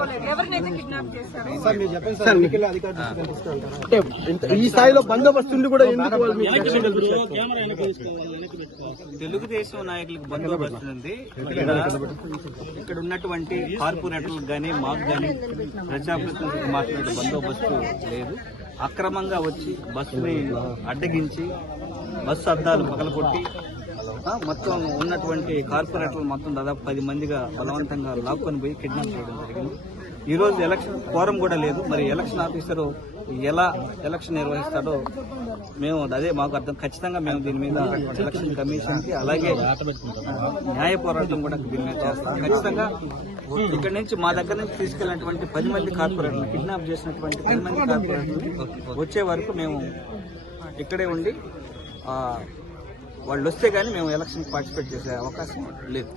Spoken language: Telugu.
పట్టించుకోలేదు. ఎవరినైతే కిడ్నాప్ చేశారు ఈ స్థాయిలో బందోబస్తు కూడా ఎందుకు తెలుగుదేశం నాయకులకు బందోబస్తు ఉంది. ఇక్కడ ఉన్నటువంటి కార్పొరేటర్లకు కానీ మాకు కానీ ప్రజాప్రతినిధులకు మాట్లాడే బందోబస్తు లేదు. అక్రమంగా వచ్చి బస్సుని అడ్డగించి బస్సు అద్దాలు పగలగొట్టి మొత్తం ఉన్నటువంటి కార్పొరేటర్లు మొత్తం దాదాపు 10 మందిగా బలవంతంగా లాక్కొని పోయి కిడ్నాప్ చేయడం జరిగింది. ఈ రోజు ఎలక్షన్ కోరం కూడా లేదు. మరి ఎలక్షన్ ఆఫీసర్ ఎలా ఎలక్షన్ నిర్వహిస్తాడో మేము అదే మాకు అర్థం. ఖచ్చితంగా మేము దీని మీద ఎలక్షన్ కమిషన్ కి అలాగే న్యాయ పోరాటం కూడా దీని మీద చేస్తాం. ఖచ్చితంగా ఇక్కడ నుంచి మా దగ్గర నుంచి తీసుకెళ్లినటువంటి 10 మంది కార్పొరేటర్లు కిడ్నాప్ చేసినటువంటి 10 మంది కార్పొరేటర్లు వచ్చే వరకు మేము ఇక్కడే ఉండి వాళ్ళు వస్తే గానీ మేము ఎలక్షన్ పార్టిసిపేట్ చేసే అవకాశం లేదు.